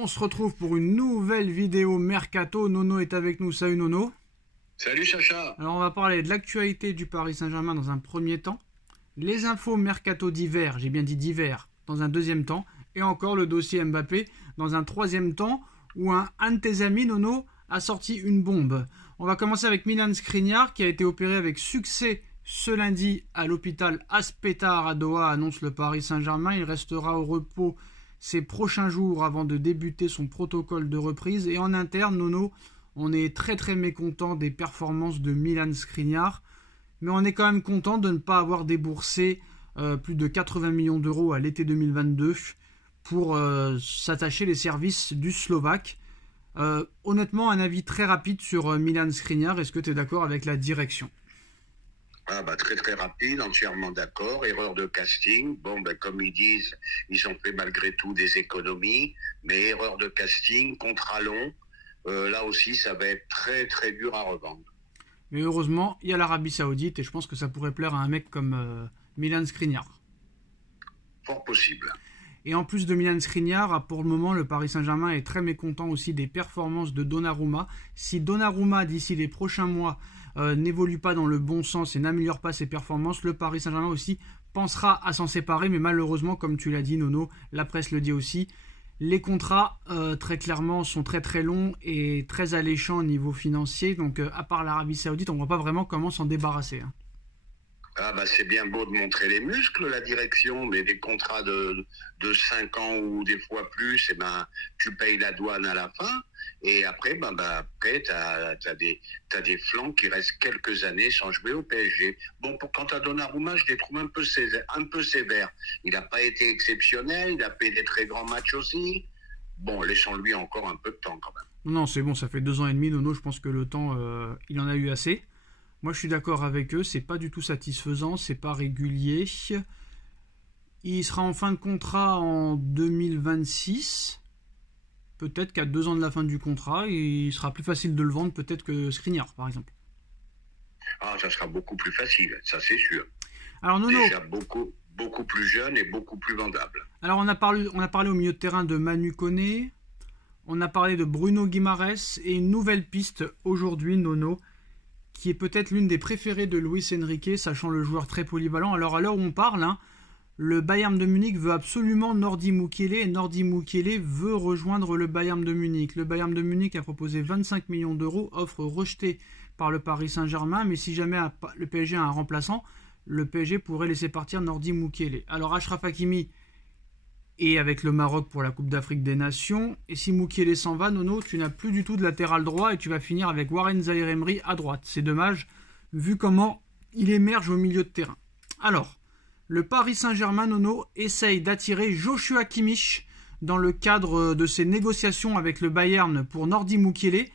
On se retrouve pour une nouvelle vidéo Mercato. Nono est avec nous. Salut Nono. Salut Chacha. Alors on va parler de l'actualité du Paris Saint-Germain dans un premier temps. Les infos Mercato d'hiver, j'ai bien dit d'hiver, dans un deuxième temps. Et encore le dossier Mbappé dans un troisième temps où un de tes amis, Nono, a sorti une bombe. On va commencer avec Milan Skriniar qui a été opéré avec succès ce lundi à l'hôpital Aspetar à Doha, annonce le Paris Saint-Germain. Il restera au repos ces prochains jours avant de débuter son protocole de reprise. Et en interne, Nono, on est très mécontent des performances de Milan Skriniar. Mais on est quand même content de ne pas avoir déboursé plus de 80 millions d'euros à l'été 2022 pour s'attacher les services du Slovaque. Honnêtement, un avis très rapide sur Milan Skriniar. Est-ce que tu es d'accord avec la direction ? Très rapide, entièrement d'accord. Erreur de casting. Comme ils disent, ils ont fait malgré tout des économies, mais erreur de casting, contrat long. Là aussi, ça va être très dur à revendre. Mais heureusement, il y a l'Arabie Saoudite et je pense que ça pourrait plaire à un mec comme Milan Skriniar. Fort possible. Et en plus de Milan Skriniar, pour le moment, le Paris Saint-Germain est très mécontent aussi des performances de Donnarumma. Si Donnarumma, d'ici les prochains mois, n'évolue pas dans le bon sens et n'améliore pas ses performances, le Paris Saint-Germain aussi pensera à s'en séparer. Mais malheureusement, comme tu l'as dit, Nono, la presse le dit aussi, les contrats, très clairement, sont très longs et très alléchants au niveau financier. Donc, à part l'Arabie Saoudite, on ne voit pas vraiment comment s'en débarrasser. C'est bien beau de montrer les muscles, la direction, mais des contrats de 5 ans ou des fois plus, tu payes la douane à la fin. Et après, t'as des flancs qui restent quelques années sans jouer au PSG. Quant à Donnarumma, je les trouve un peu sévères. Il n'a pas été exceptionnel, il a fait des très grands matchs aussi. Laissons-lui encore un peu de temps quand même. Non, c'est bon, ça fait 2 ans et demi, Nono, je pense que le temps, il en a eu assez. Moi, je suis d'accord avec eux, c'est pas du tout satisfaisant, c'est pas régulier. Il sera en fin de contrat en 2026. Peut-être qu'à 2 ans de la fin du contrat, il sera plus facile de le vendre peut-être que Skriniar, par exemple. Ça sera beaucoup plus facile, ça c'est sûr. Alors Nono, déjà beaucoup plus jeune et beaucoup plus vendable. Alors on a parlé au milieu de terrain de Manu Koné, on a parlé de Bruno Guimaraes et une nouvelle piste aujourd'hui, Nono, qui est peut-être l'une des préférées de Luis Enrique, sachant le joueur très polyvalent. Alors à l'heure où on parle, le Bayern de Munich veut absolument Nordi Mukiele et Nordi Mukiele veut rejoindre le Bayern de Munich. Le Bayern de Munich a proposé 25 millions d'euros, offre rejetée par le Paris Saint-Germain, mais si jamais le PSG a un remplaçant, le PSG pourrait laisser partir Nordi Mukiele. Alors Achraf Hakimi est avec le Maroc pour la Coupe d'Afrique des Nations. Et si Mukiele s'en va, Nono, tu n'as plus du tout de latéral droit et tu vas finir avec Warren Zaïre-Emery à droite. C'est dommage, vu comment il émerge au milieu de terrain. Alors, le Paris Saint-Germain, Nono, essaye d'attirer Joshua Kimmich dans le cadre de ses négociations avec le Bayern pour Nordi Mukiele.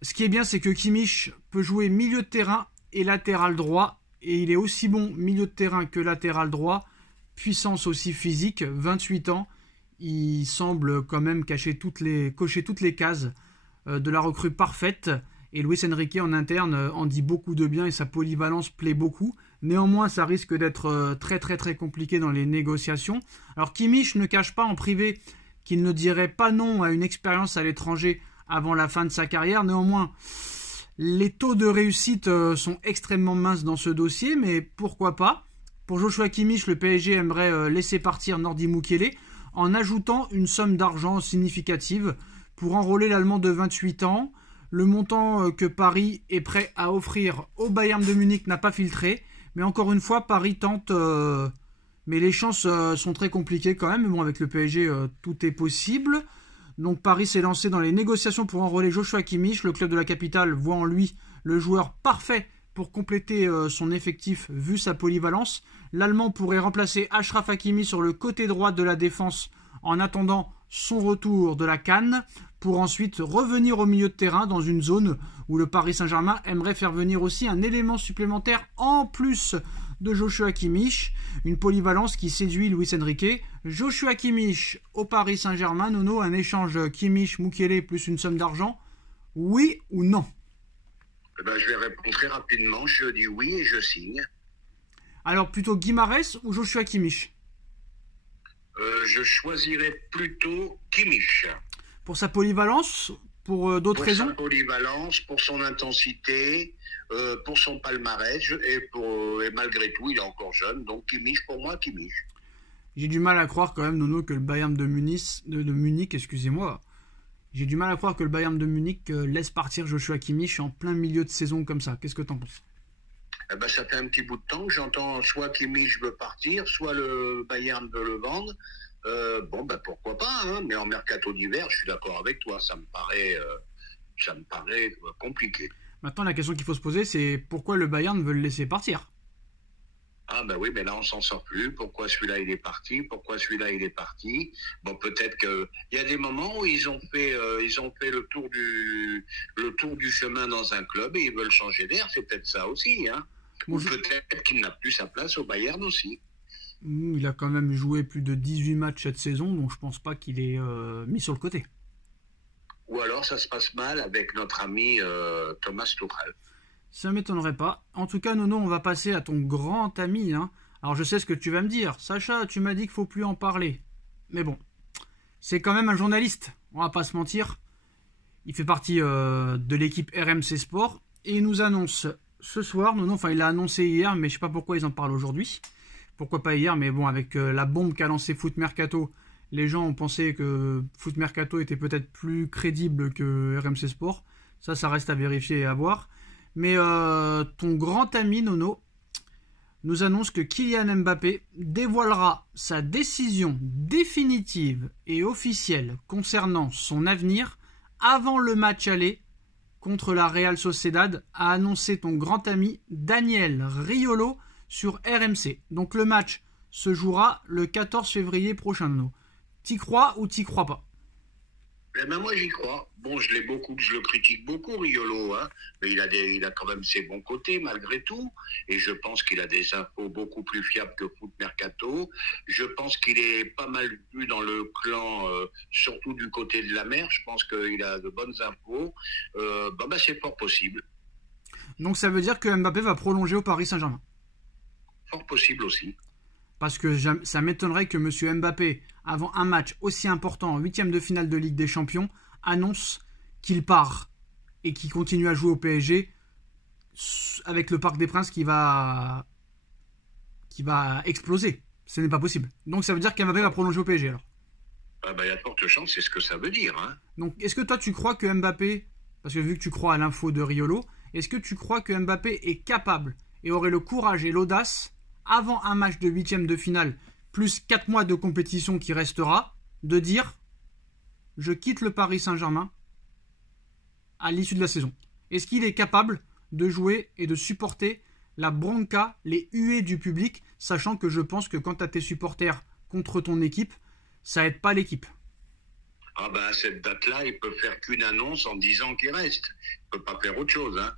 Ce qui est bien, c'est que Kimmich peut jouer milieu de terrain et latéral droit. Et il est aussi bon milieu de terrain que latéral droit. Puissance aussi physique, 28 ans. Il semble quand même cocher toutes les cases de la recrue parfaite. Et Luis Enrique en interne en dit beaucoup de bien et sa polyvalence plaît beaucoup. Néanmoins, ça risque d'être très compliqué dans les négociations. Alors Kimmich ne cache pas en privé qu'il ne dirait pas non à une expérience à l'étranger avant la fin de sa carrière. Néanmoins, les taux de réussite sont extrêmement minces dans ce dossier, mais pourquoi pas ? Pour Joshua Kimmich, le PSG aimerait laisser partir Nordi Mukiele en ajoutant une somme d'argent significative pour enrôler l'Allemand de 28 ans. Le montant que Paris est prêt à offrir au Bayern de Munich n'a pas filtré. Mais encore une fois, Paris tente, mais les chances sont très compliquées quand même. Mais bon, avec le PSG, tout est possible. Donc Paris s'est lancé dans les négociations pour enrôler Joshua Kimmich. Le club de la capitale voit en lui le joueur parfait pour compléter son effectif vu sa polyvalence. L'Allemand pourrait remplacer Achraf Hakimi sur le côté droit de la défense en attendant son retour de la CAN pour ensuite revenir au milieu de terrain dans une zone où le Paris Saint-Germain aimerait faire venir aussi un élément supplémentaire en plus de Joshua Kimmich. Une polyvalence qui séduit Luis Enrique. Joshua Kimmich au Paris Saint-Germain, Nono, un échange Kimmich-Mukiele plus une somme d'argent, oui ou non ? Je vais répondre très rapidement, je dis oui et je signe. Alors plutôt Guimaraes ou Joshua Kimmich ? Je choisirais plutôt Kimmich. Pour sa polyvalence, pour d'autres raisons? Pour sa polyvalence, pour son intensité, pour son palmarès, et malgré tout, il est encore jeune, donc Kimmich, pour moi, Kimmich. J'ai du mal à croire quand même, Nono, que le Bayern de Munich, excusez-moi, j'ai du mal à croire que le Bayern de Munich laisse partir Joshua Kimmich en plein milieu de saison comme ça. Qu'est-ce que t'en penses? Eh ben, ça fait un petit bout de temps que j'entends soit Kimmich veut partir, soit le Bayern veut le vendre. Pourquoi pas, hein, mais en mercato d'hiver, je suis d'accord avec toi, ça me paraît compliqué. Maintenant, la question qu'il faut se poser, c'est pourquoi le Bayern veut le laisser partir? Ah ben oui, mais là on s'en sort plus. Pourquoi celui-là il est parti? Pourquoi celui-là il est parti? Bon, peut-être que il y a des moments où ils ont fait le tour du chemin dans un club et ils veulent changer d'air. C'est peut-être ça aussi, hein. Ou peut-être qu'il n'a plus sa place au Bayern aussi. Il a quand même joué plus de 18 matchs cette saison, donc je pense pas qu'il est mis sur le côté. Ou alors ça se passe mal avec notre ami Thomas Tuchel. Ça m'étonnerait pas. En tout cas, Nono, on va passer à ton grand ami. Hein. Alors, je sais ce que tu vas me dire. Sacha, tu m'as dit qu'il faut plus en parler. Mais bon, c'est quand même un journaliste. On va pas se mentir. Il fait partie de l'équipe RMC Sport. Et il nous annonce ce soir, Nono, enfin, il l'a annoncé hier, mais je sais pas pourquoi ils en parlent aujourd'hui. Pourquoi pas hier, mais bon, avec la bombe qu'a lancé Foot Mercato, les gens ont pensé que Foot Mercato était peut-être plus crédible que RMC Sport. Ça reste à vérifier et à voir. Mais ton grand ami Nono nous annonce que Kylian Mbappé dévoilera sa décision définitive et officielle concernant son avenir avant le match aller contre la Real Sociedad, a annoncé ton grand ami Daniel Riolo sur RMC. Donc le match se jouera le 14 février prochain, Nono. T'y crois ou t'y crois pas? Eh ben moi j'y crois. Bon, je le critique beaucoup, Riolo, hein, mais il a quand même ses bons côtés malgré tout, et je pense qu'il a des infos beaucoup plus fiables que Foot Mercato. Je pense qu'il est pas mal vu dans le clan, surtout du côté de la mer. Je pense qu'il a de bonnes infos. C'est fort possible. Donc ça veut dire que Mbappé va prolonger au Paris Saint-Germain? Fort possible aussi. Parce que ça m'étonnerait que M. Mbappé, avant un match aussi important en 8e de finale de Ligue des Champions, annonce qu'il part et qu'il continue à jouer au PSG avec le Parc des Princes qui va exploser. Ce n'est pas possible. Donc ça veut dire qu'Mbappé va prolonger au PSG alors? Il y a de fortes chances, c'est ce que ça veut dire. Hein. Donc est-ce que toi tu crois que Mbappé, parce que vu que tu crois à l'info de Riolo, est-ce que tu crois que Mbappé est capable et aurait le courage et l'audace, avant un match de 8e de finale, plus 4 mois de compétition qui restera, de dire « Je quitte le Paris Saint-Germain à l'issue de la saison ». Est-ce qu'il est capable de jouer et de supporter la bronca, les huées du public, sachant que je pense que quand tu as tes supporters contre ton équipe, ça aide pas l'équipe? À cette date-là, il peut faire qu'une annonce en disant qu'il reste. Il peut pas faire autre chose, hein.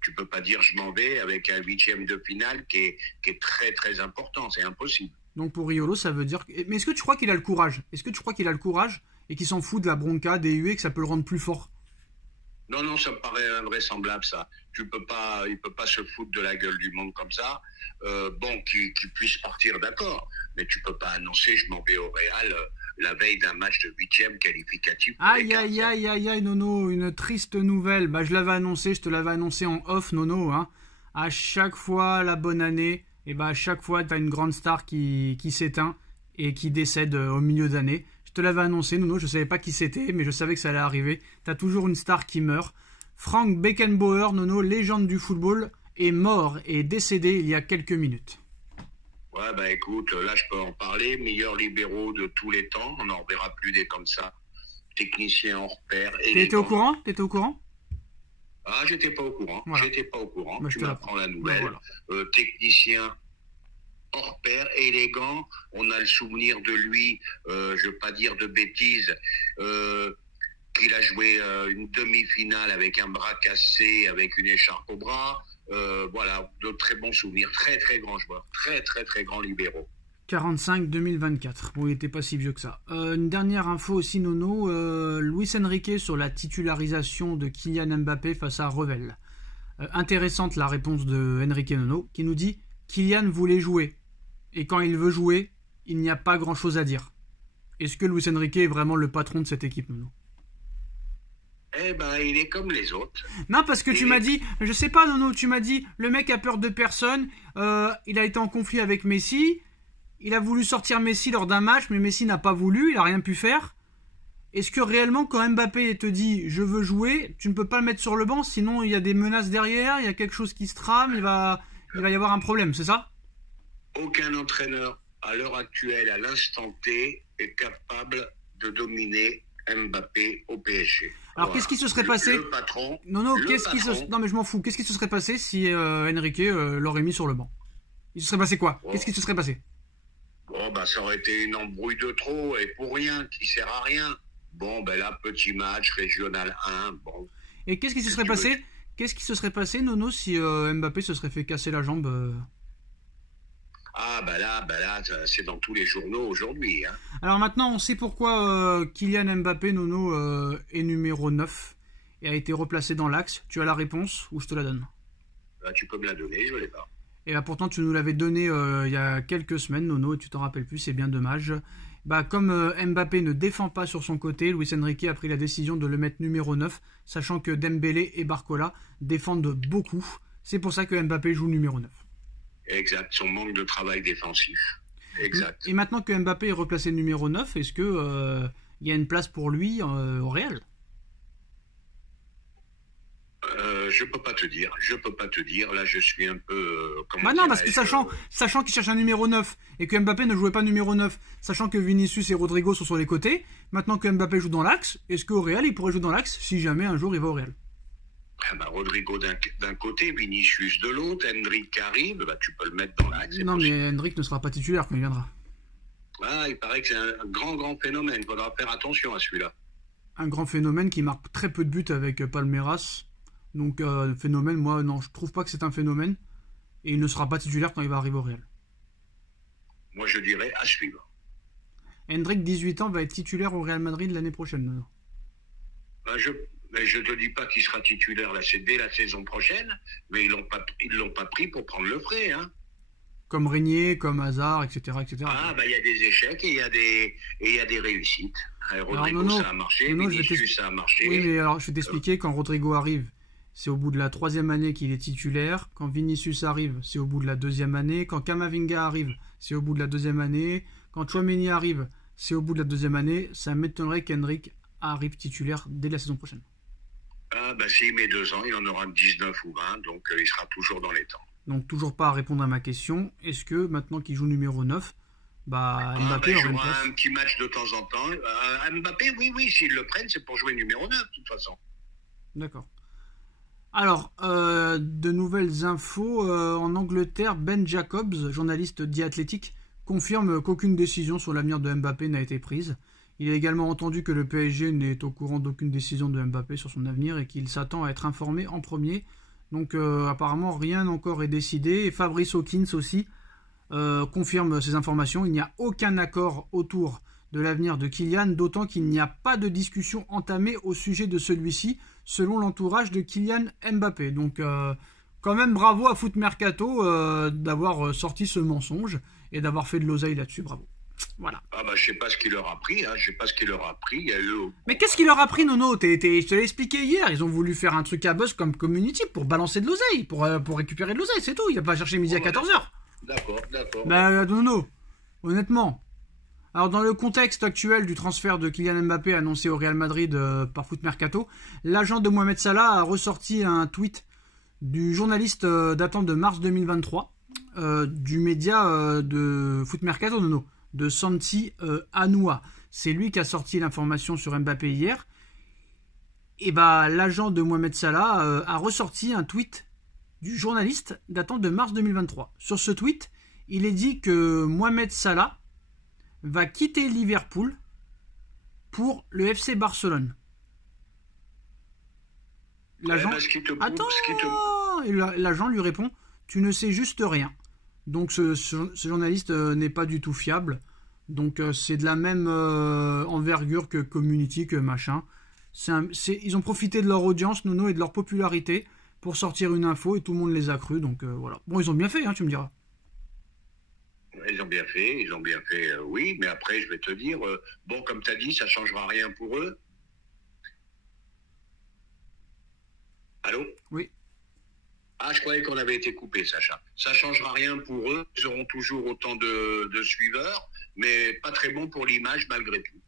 Tu peux pas dire je m'en vais avec un 8e de finale qui est très très important, c'est impossible. Donc pour Riolo, ça veut dire... Mais est-ce que tu crois qu'il a le courage? Est-ce que tu crois qu'il a le courage et qu'il s'en fout de la bronca, des huées, que ça peut le rendre plus fort? Non, ça me paraît invraisemblable ça. Il peut pas se foutre de la gueule du monde comme ça. Qu'il puisse partir, d'accord, mais tu peux pas annoncer je m'en vais au Real la veille d'un match de 8e qualificatif. Aïe, Nono, une triste nouvelle. Je l'avais annoncé, je te l'avais annoncé en off, Nono. Hein. À chaque fois, la bonne année, et à chaque fois, tu as une grande star qui s'éteint et qui décède au milieu d'année. Je te l'avais annoncé, Nono, je savais pas qui c'était, mais je savais que ça allait arriver. Tu as toujours une star qui meurt. Frank Beckenbauer, Nono, légende du football, est mort et décédé il y a quelques minutes. Ouais, écoute, là je peux en parler. Meilleur libéraux de tous les temps, on n'en verra plus des comme ça. Technicien hors pair. T'étais au courant? Ah, j'étais pas au courant. Voilà. Tu m'apprends la nouvelle. Voilà. Technicien hors pair, élégant. On a le souvenir de lui, je veux pas dire de bêtises, qu'il a joué une demi-finale avec un bras cassé, avec une écharpe au bras. De très bons souvenirs. Très, très grand joueur. Très, très, très grand libéraux. 45-2024. Bon, il n'était pas si vieux que ça. Une dernière info aussi, Nono. Luis Enrique sur la titularisation de Kylian Mbappé face à Revel. Intéressante la réponse de Enrique, Nono, qui nous dit Kylian voulait jouer. Et quand il veut jouer, il n'y a pas grand-chose à dire. Est-ce que Luis Enrique est vraiment le patron de cette équipe, Nono? Eh ben, il est comme les autres. Non, parce que tu Et m'as dit, je sais pas, Nono, tu m'as dit, le mec a peur de personne, il a été en conflit avec Messi, il a voulu sortir Messi lors d'un match, mais Messi n'a pas voulu, il a rien pu faire. Est-ce que réellement, quand Mbappé te dit je veux jouer, tu ne peux pas le mettre sur le banc, sinon il y a des menaces derrière, il y a quelque chose qui se trame, il va y avoir un problème, c'est ça? aucun entraîneur à l'heure actuelle, à l'instant T, est capable de dominer Mbappé au PSG. Alors Voilà. qu'est-ce qui se serait passé? Le patron. Non, non, le patron. Non, mais je m'en fous. Qu'est-ce qui se serait passé si Enrique l'aurait mis sur le banc? Il se serait passé quoi? Bon, Qu'est-ce qui se serait passé? bon, bah, ça aurait été une embrouille de trop et pour rien, qui sert à rien. Bon, ben là, petit match, régional 1, bon. Et qu'est-ce qui se Si serait tu veux. passé? Qu'est-ce qui se serait passé, Nono, si Mbappé se serait fait casser la jambe Ah, bah là, c'est dans tous les journaux aujourd'hui. Hein. Alors maintenant, on sait pourquoi Kylian Mbappé, Nono, est numéro 9 et a été replacé dans l'axe. Tu as la réponse ou je te la donne? Là, tu peux me la donner, je ne l'ai pas. Et bah pourtant, tu nous l'avais donné il y a quelques semaines, Nono, et tu t'en rappelles plus, c'est bien dommage. Bah, comme Mbappé ne défend pas sur son côté, Luis Enrique a pris la décision de le mettre numéro 9, sachant que Dembélé et Barcola défendent beaucoup. C'est pour ça que Mbappé joue numéro 9. Exact, son manque de travail défensif. Exact. Et maintenant que Mbappé est replacé numéro 9, est-ce que y a une place pour lui au Real? Je peux pas te dire. Je peux pas te dire. Là, je suis un peu. Comment Bah non, parce que dirais-je, sachant qu'il cherche un numéro 9 et que Mbappé ne jouait pas numéro 9, sachant que Vinicius et Rodrigo sont sur les côtés, maintenant que Mbappé joue dans l'axe, est-ce qu'au Real il pourrait jouer dans l'axe si jamais un jour il va au Real? ah bah, Rodrigo d'un côté, Vinicius de l'autre, Hendrick arrive, bah, tu peux le mettre dans l'axe. Non, mais Hendrick ne sera pas titulaire quand il viendra. Ah, il paraît que c'est un grand phénomène. Il faudra faire attention à celui-là. Un grand phénomène qui marque très peu de buts avec Palmeiras. Donc, phénomène, moi, non, je trouve pas que c'est un phénomène. Et il ne sera pas titulaire quand il va arriver au Real. Moi, je dirais à suivre. Hendrick, 18 ans, va être titulaire au Real Madrid l'année prochaine. Bah, mais je te dis pas qu'il sera titulaire là, c'est dès la saison prochaine, mais ils l'ont pas pris pour prendre le frais. Hein. Comme Régnier, comme Hazard, etc. etc. Ah, bah, il y a des échecs et il y a des réussites. Rodrigo, Nono, ça a marché, Nono, Vinicius, ça a marché. Oui, mais alors je vais t'expliquer, quand Rodrigo arrive, c'est au bout de la 3e année qu'il est titulaire. Quand Vinicius arrive, c'est au bout de la 2e année. Quand Camavinga arrive, c'est au bout de la 2e année. Quand Tchouaméni arrive, c'est au bout de la 2e année. Ça m'étonnerait qu'Hendrick arrive titulaire dès la saison prochaine. Ah, bah, s'il met 2 ans, il en aura 19 ou 20, donc il sera toujours dans les temps. Donc toujours pas à répondre à ma question. Est-ce que maintenant qu'il joue numéro 9, bah Mbappé il aurait une jouera place? un petit match de temps en temps. Mbappé, oui, s'ils le prennent, c'est pour jouer numéro 9, de toute façon. D'accord. Alors, de nouvelles infos. En Angleterre, Ben Jacobs, journaliste d'I Athletic, confirme qu'aucune décision sur l'avenir de Mbappé n'a été prise. Il a également entendu que le PSG n'est au courant d'aucune décision de Mbappé sur son avenir et qu'il s'attend à être informé en premier. Donc apparemment rien encore est décidé. Et Fabrice Hawkins aussi confirme ces informations. Il n'y a aucun accord autour de l'avenir de Kylian, d'autant qu'il n'y a pas de discussion entamée au sujet de celui-ci, selon l'entourage de Kylian Mbappé. Donc quand même bravo à Foot Mercato d'avoir sorti ce mensonge et d'avoir fait de l'oseille là-dessus, bravo. Voilà. Ah bah je sais pas ce qu'il leur a pris, hein. Je sais pas ce qu'il leur a pris. Il y a eu... Mais qu'est-ce qu'il leur a pris, Nono? Je te l'ai expliqué hier. Ils ont voulu faire un truc à buzz comme community pour balancer de l'oseille, pour récupérer de l'oseille, c'est tout. Il n'a pas cherché midi à 14h. D'accord. Bah, Nono, honnêtement. Alors, dans le contexte actuel du transfert de Kylian Mbappé annoncé au Real Madrid par Foot Mercato, l'agent de Mohamed Salah a ressorti un tweet du journaliste datant de mars 2023 du média de Foot Mercato, Nono, de Santi Anoua. C'est lui qui a sorti l'information sur Mbappé hier. Et bah, l'agent de Mohamed Salah a ressorti un tweet du journaliste datant de mars 2023. Sur ce tweet, il est dit que Mohamed Salah va quitter Liverpool pour le FC Barcelone. L'agent... Attends, et l'agent lui répond: tu ne sais juste rien. Donc ce journaliste n'est pas du tout fiable. Donc c'est de la même envergure que Community, que machin. Ils ont profité de leur audience, Nono, et de leur popularité pour sortir une info et tout le monde les a cru. Donc voilà. Bon, ils ont bien fait, hein, tu me diras. Ils ont bien fait, oui, mais après je vais te dire, bon, comme tu as dit, ça changera rien pour eux. Allô? Oui. Ah, je croyais qu'on avait été coupé, Sacha. Ça changera rien pour eux. Ils auront toujours autant de suiveurs, mais pas très bon pour l'image malgré tout.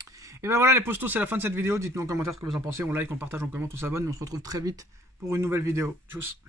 Et ben voilà les postos, c'est la fin de cette vidéo. Dites-nous en commentaire ce que vous en pensez. On like, on partage, on commente, on s'abonne. On se retrouve très vite pour une nouvelle vidéo. Tchuss.